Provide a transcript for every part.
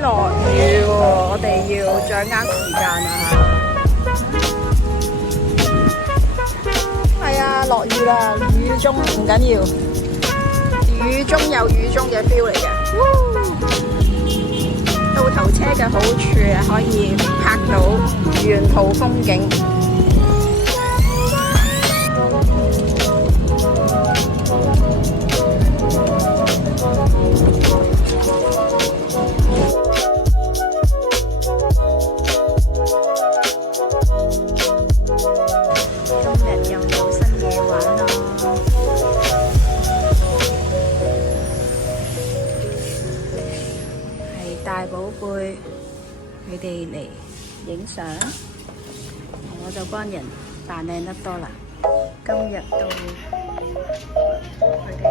落雨喎，我哋要掌握時間啊！係啊，落雨啦，雨中唔緊要，雨中有雨中嘅 feel 嚟嘅。到頭車嘅好處係可以拍到沿途風景。大寶貝佢哋嚟影相，我就幫人扮靚得多啦。今日到佢哋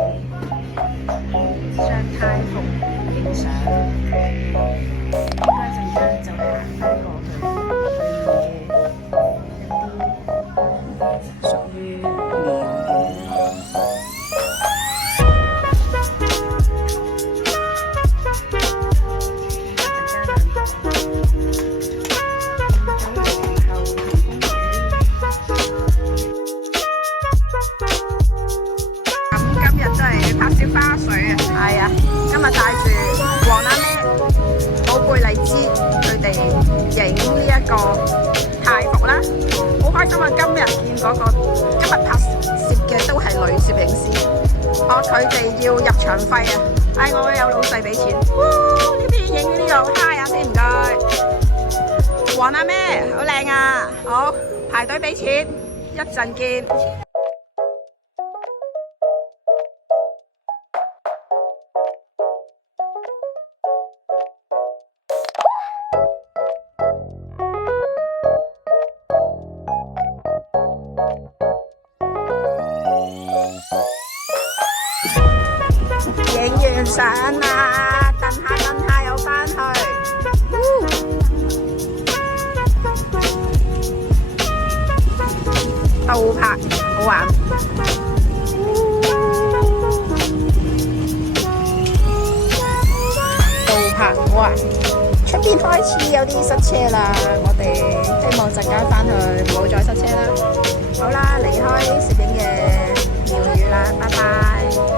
雙胎服影相，嗰陣間就行翻過去屬於廟宇。花水啊，係啊！今日帶住黃阿咩、寶貝荔枝佢哋影呢一個泰服啦，好開心啊！今日見嗰個今日拍攝嘅都係女攝影師，佢哋要入場費啊！我有老細俾錢，呢邊影呢度嗨下先，唔該。黃阿咩好靚啊，好排隊俾錢，一陣見。影完相啦，蹬下又返去。倒拍好玩。倒拍好玩。出邊開始有啲塞車啦，我哋希望陣間返去唔好再塞車啦。好啦，離開攝影嘅廟宇啦，拜拜。